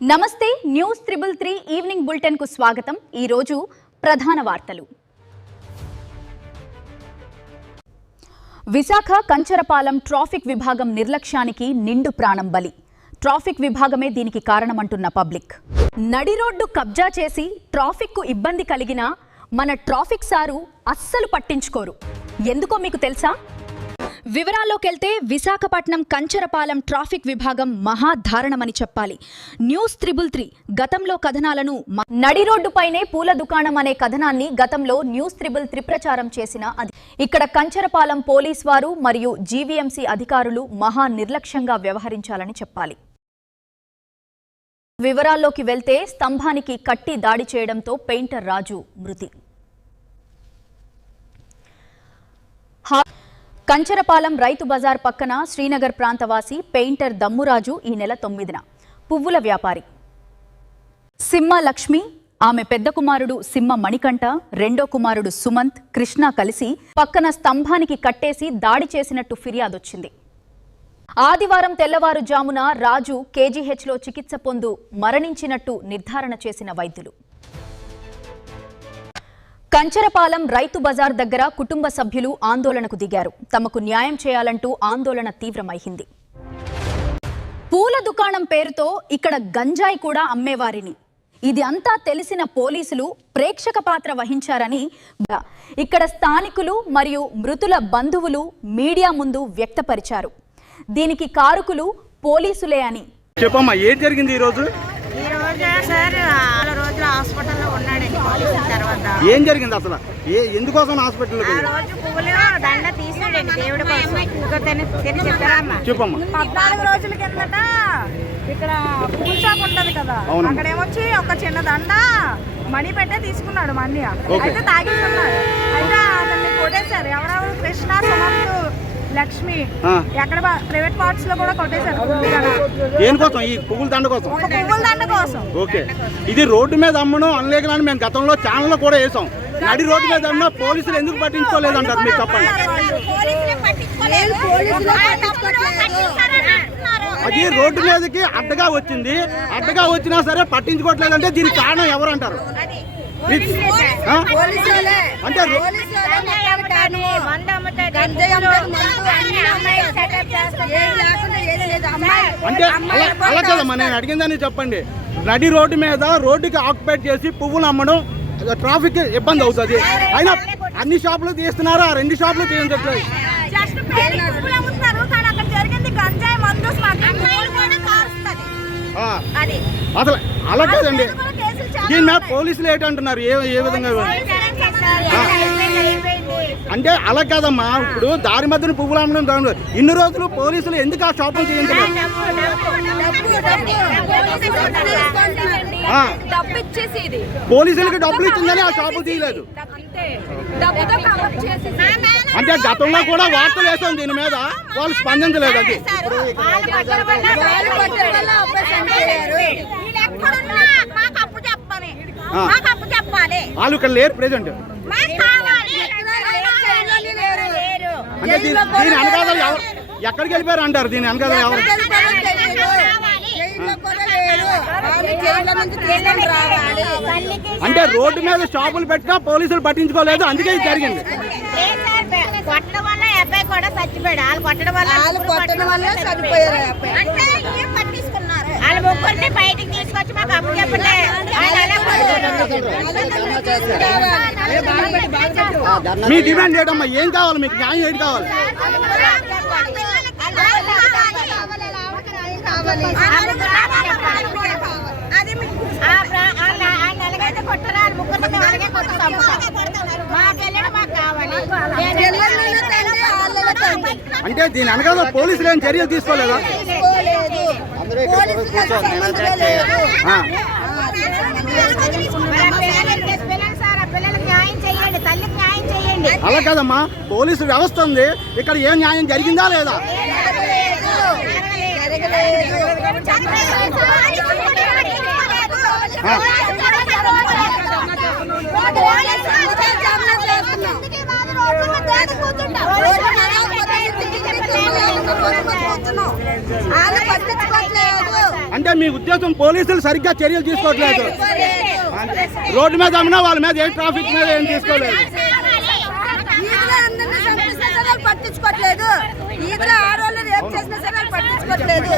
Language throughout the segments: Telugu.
నమస్తే న్యూస్ 333 ఈవినింగ్ బులెటిన్ కు స్వాగతం। ఈ రోజు ప్రధాన వార్తలు। విశాఖ కంచరపాలెం ట్రాఫిక్ విభాగం నిర్లక్ష్యానికి నిండు ప్రాణం బలి। ట్రాఫిక్ విభాగమే దీనికి కారణమంటున్న పబ్లిక్। నడి రోడ్డు కబ్జా చేసి ట్రాఫిక్ కు ఇబ్బంది కలిగినా మన ట్రాఫిక్ సారు అస్సలు పట్టించుకోరు। ఎందుకో మీకు తెలుసా? వివరాల్లోకెళ్తే విశాఖపట్నం కంచరపాలెం ట్రాఫిక్ విభాగం మహాధారణమని చెప్పాలి। న్యూస్ 333 గతంలో కథనాలను నడి రోడ్డుపైనే పూల దుకాణం అనే కథనాన్ని గతంలో న్యూస్ 333 ప్రచారం చేసిన అది ఇక్కడ కంచరపాలెం పోలీస్ వారు మరియు జీవీఎంసీ అధికారులు మహా నిర్లక్ష్యంగా వ్యవహరించాలని చెప్పాలి। వివరాల్లోకి వెళ్తే స్తంభానికి కట్టి దాడి చేయడంతో పెయింటర్ రాజు మృతి। కంచరపాలెం రైతు బజార్ పక్కన శ్రీనగర్ ప్రాంతవాసి పెయింటర్ దమ్మురాజు ఈ నెల 9న పువ్వుల వ్యాపారి సింహ లక్ష్మి, ఆమె పెద్ద కుమారుడు సింహ మణికంఠ, రెండో కుమారుడు సుమంత్, కృష్ణ కలిసి పక్కన స్తంభానికి కట్టేసి దాడి చేసినట్టు ఫిర్యాదొచ్చింది। ఆదివారం తెల్లవారుజామున రాజు కేజీహెచ్లో చికిత్స పొందు మరణించినట్టు నిర్ధారణ చేసిన వైద్యులు। కంచరపాలెం రైతు బజార్ దగ్గర కుటుంబ సభ్యులు ఆందోళనకు దిగారు। తమకు న్యాయం చేయాలంటూ ఆందోళన తీవ్రమైంది। పూల దుకాణం పేరుతో ఇక్కడ గంజాయి కూడా అమ్మేవారిని ఇది అంతా తెలిసిన పోలీసులు ప్రేక్షక పాత్ర వహించారని ఇక్కడ స్థానికులు మరియు మృతుల బంధువులు మీడియా ముందు వ్యక్తపరిచారు। దీనికి కారకులు పోలీసులే అని చెప్పమ్మా। ఏం జరిగింది ఈ రోజు? సార్ 6 రోజులు హాస్పిటల్లో ఉన్నాడండి పోలీసుల తర్వాత। ఏం జరిగింది అసలు? ఎందుకోసం హాస్పిటల్లో? ఆ రోజు పువ్వులు దండ తీసాడండి దేవుడి కోసం। చెప్పమ్మా। 14 రోజుల కిందట ఇక్కడ పూల షాప్ ఉంటది కదా, అక్కడ ఏమొచ్చి ఒక చిన్న దండ మనీ పెట్టే తీసుకున్నాడు మనీ। అయితే తాగేసుకున్నాడు। అయితే అతన్ని కొట్టేశారు ఎవరెవరు, కృష్ణ, సుమంత్, లక్ష్మి, ఎక్కడ ప్రైవేట్ పార్ట్స్ లో కూడా కొట్టేశారు। దేనికోసం? ఈ పువ్వుల దండ కోసం? పువ్వుల దండ కోసం। ఓకే, ఇది రోడ్డు మీద అమ్మడం అనలేకలని మేము గతంలో ఛానల్ లో కూడా వేసాం। నడి రోడ్డు మీద అమ్మినా పోలీసులు ఎందుకు పట్టించుకోలేదంటారు మీరు చెప్పండి? అది రోడ్డు మీదకి అడ్డగా వచ్చింది, అడ్డగా వచ్చినా సరే పట్టించుకోవట్లేదంటే దీనికి కారణం ఎవరు అంటారు? అంటే అలా కదమ్మా, నేను అడిగిందని చెప్పండి। నడి రోడ్డు మీద రోడ్డుకి ఆక్యుపేట్ చేసి పువ్వులు అమ్మడం ట్రాఫిక్ ఇబ్బంది అవుతుంది। అయినా అన్ని షాపులు తీస్తున్నారు, ఆ 2 షాపులు తీయించట్లేదు। అసలు అలా కాదండి, దీని మీద పోలీసులు ఏంటంటున్నారు? ఏ విధంగా అంటే అలా కాదమ్మా, ఇప్పుడు దారి మధ్యన పువ్వులు అమ్మడం ఇన్ని రోజులు పోలీసులు ఎందుకు ఆ షాపులు చేయించలేదు? పోలీసులకి డబ్బులు ఇచ్చిందని ఆ షాపులు తీయలేదు అంటే గతంలో కూడా వార్తలు వేసాం దీని మీద, వాళ్ళు స్పందించలేదు। అది వాళ్ళు ఇక్కడ లేరు ప్రెజెంట్। అంటే దీని వెనకాల ఎక్కడికి వెళ్ళిపోయారు అంటారు? దీని వెనకాల ఎవరు? అంటే రోడ్డు మీద షాపులు పెట్టినా పోలీసులు పట్టించుకోలేదు, అందుకే ఇది జరిగింది। కొట్టడం వల్ల అబ్బాయి కూడా చచ్చిపోయాడు, వాళ్ళు కొట్టడం వల్ల చనిపోయారు। వాళ్ళ ముగ్గురిని బయటికి తీసుకొచ్చి మాకు అప్పు చెప్పలే। మీ డిమాండ్ చేయడమ్మా, ఏం కావాలి మీకు? న్యాయం ఏంటి కావాలి? అలాగైతే కొట్టరా, ముగ్గురిని అలాగే కొడతాం। మా పిల్లలు మాకు కావాలి। అంటే దీని వెనకాల పోలీసులు ఏం చర్యలు తీసుకోలేదా? అలా కాదమ్మా, పోలీసు వ్యవస్థ ఉంది, ఇక్కడ ఏం న్యాయం జరిగిందా లేదా? వాళ్ళు పట్టించుకోవట్లేదు. అంటే మీ ఉద్దేశం పోలీసులు సరిగ్గా చర్యలు తీసుకోవట్లేదు, రోడ్డు మీద అమ్మినా వాళ్ళ మీద ఏం ట్రాఫిక్ మీద ఏం తీసుకోలేదు. ఈగలు అందరినీ చంపేసినా సరే వాళ్ళు పట్టించుకోవట్లేదు. ఈగలు ఆడవాళ్ళు రేపు చేసినా సరే వాళ్ళు పట్టించుకోవట్లేదు.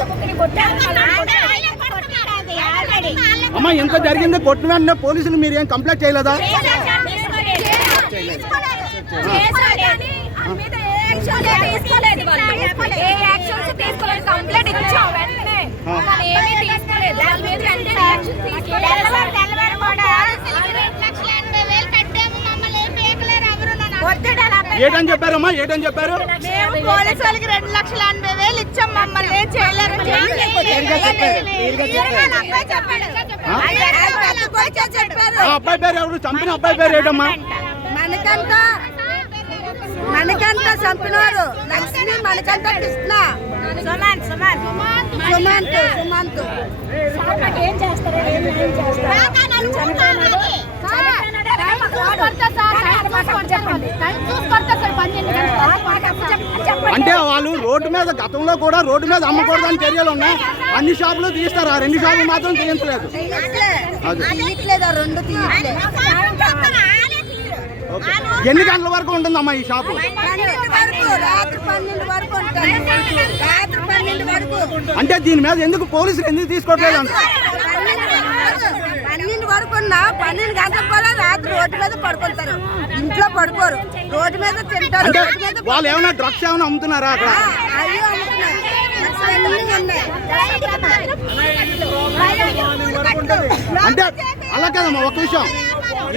అమ్మ ఇంత జరిగింది, కొట్టిన వెంటనే పోలీసులు మీరు ఏం కంప్లైంట్ చేయలేదా? ఏటని చెప్పారమ్మా, ఏటని చెప్పారు? మేము పోలీసు వాళ్ళకి 2,80,000 ఇచ్చాం, మమ్మల్ని ఏం చేయలేరు. ఆ అబ్బాయి పేరు ఎవరు? చంపిన అబ్బాయి పేరు ఏంటమ్మా? మనకంత చంపినవారు లక్ష్మి, మనకంత కృష్ణ, సుమంత్ ఏం చేస్తారు? అంటే వాళ్ళు రోడ్డు మీద గతంలో కూడా రోడ్డు మీద అమ్మకూడదని చర్యలు ఉన్నాయి, అన్ని షాపులు తీస్తారు, ఆ 2 షాపులు మాత్రం తీయించలేదు. ఎన్ని గంటల వరకు ఉంటుందమ్మా ఈ షాపు? అంటే దీని మీద ఎందుకు పోలీసులు ఎందుకు తీసుకోవట్లేదు అంట? 12 వరకు 12 గంటల పోలా రాత్రి రోడ్డు మీద పడుకుంటారు, ఇంట్లో పడుకోరు, రోడ్డు మీద తింటారు. అంటే వాళ్ళు ఏమైనా డ్రగ్స్ ఏమైనా అమ్ముతున్నారా అక్కడ? అయ్యో అంటే అలా కదమ్మా, ఒక విషయం,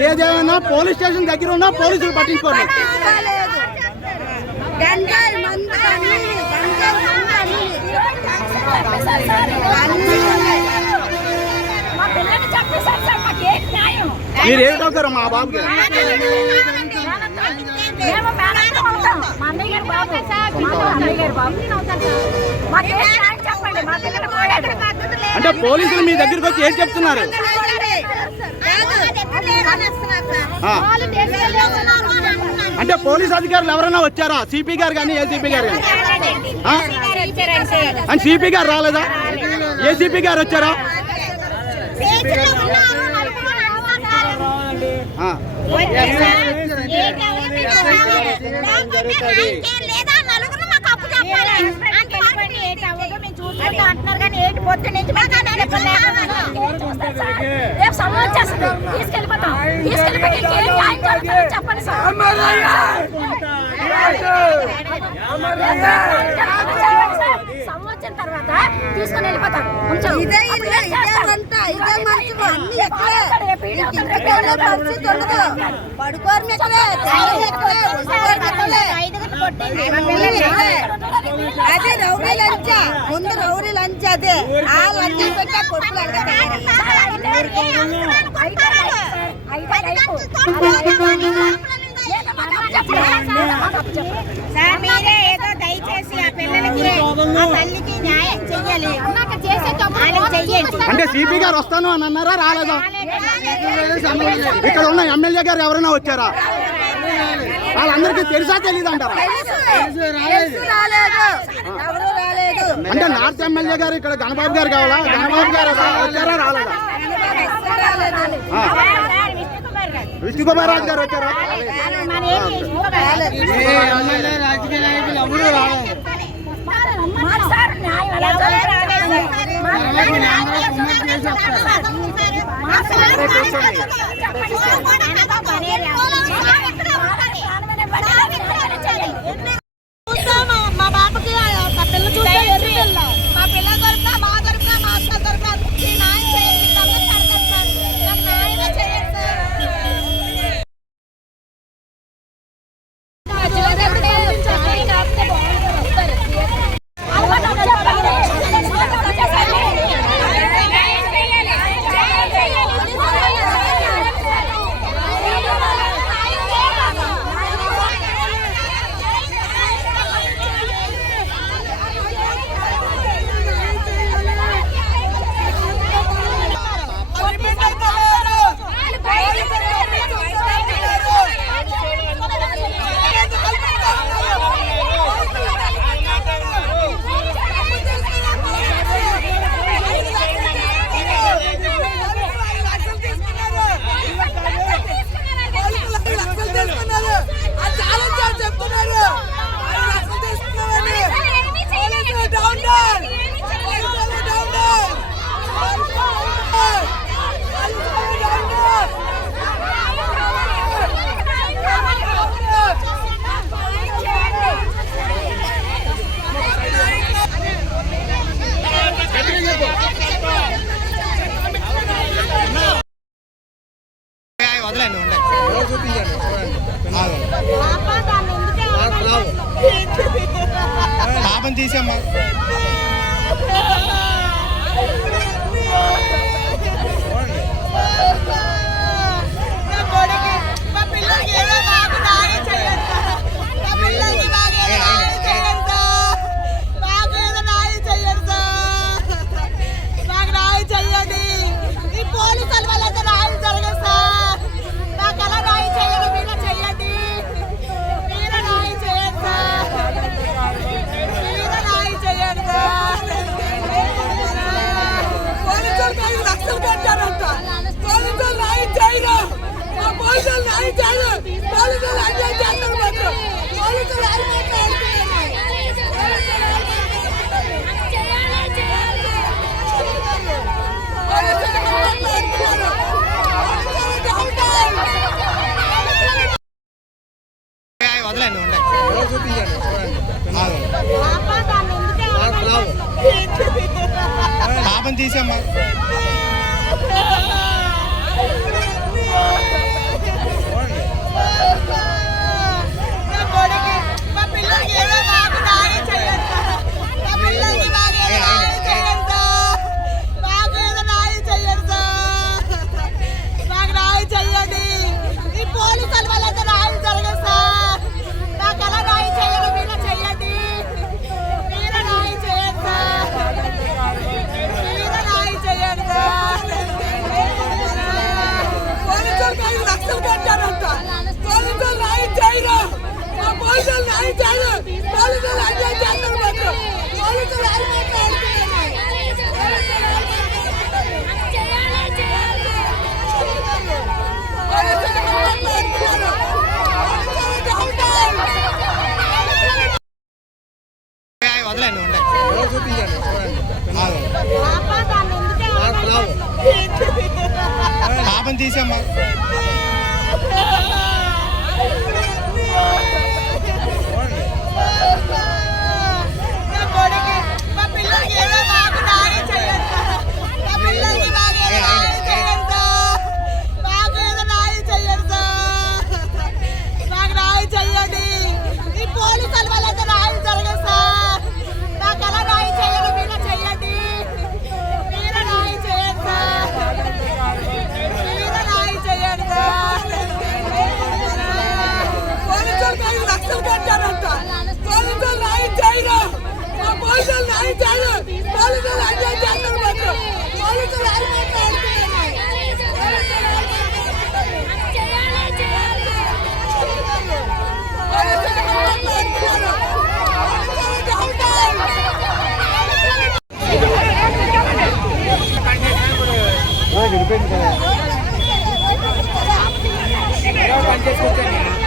ఏదేమైనా పోలీస్ స్టేషన్ దగ్గర ఉన్నా పోలీసులు పట్టించుకోలేదు. మీరు ఏం చదువుతారు మా బాబుకి? అంటే పోలీసులు మీ దగ్గరికి వచ్చి ఏం చెప్తున్నారు? అంటే పోలీస్ అధికారులు ఎవరైనా వచ్చారా? సిపి గారు కానీ ఏసీపీ గారు కానీ? అని సిపి గారు రాలేదా? ఏసీపీ గారు వచ్చారా? సంవత్సరం తర్వాత తీసుకుని వెళ్ళిపోతారు. ఇదే పడుకోరు, అదే రౌడీ లంచ, ముందు రౌడీ లంచ్, అదే ఆ లంచ్ పెట్టా కొట్లు మీరే ఏదో దయచేసి ఆ పిల్లలకి ఆ తల్లికి న్యాయం చెయ్యాలి. అంటే సిపి గారు వస్తాను అని అన్నారా? రాలేదా? ఇక్కడ ఉన్న ఎమ్మెల్యే గారు ఎవరైనా వచ్చారా? వాళ్ళందరికీ తెలుసా తెలీదు అంటారా? అంటే నార్త్ ఎమ్మెల్యే గారు ఇక్కడ గణబాబు గారు కావాలా? గణబాబు గారు వచ్చారా? రాలేదా? విష్ణు కుమార్ రాజు గారు వచ్చారా? రాజకీయ నాయకులు ఎవరు రాలేదు. మా బాబుకి పిల్ల చూస్తే ఎర్రి పిల్ల, మా పిల్ల దొరికినా మా దొరికినా మా అక్క దొరికినా న్యాయం చేయండి, నాకు న్యాయమే చేయండి. పాపం తీసేమ్మా. వదలండి పాపం తీసేమ్మా. వదలండి పాపం తీసేమ్మా. పని చేసుకొచ్చాను.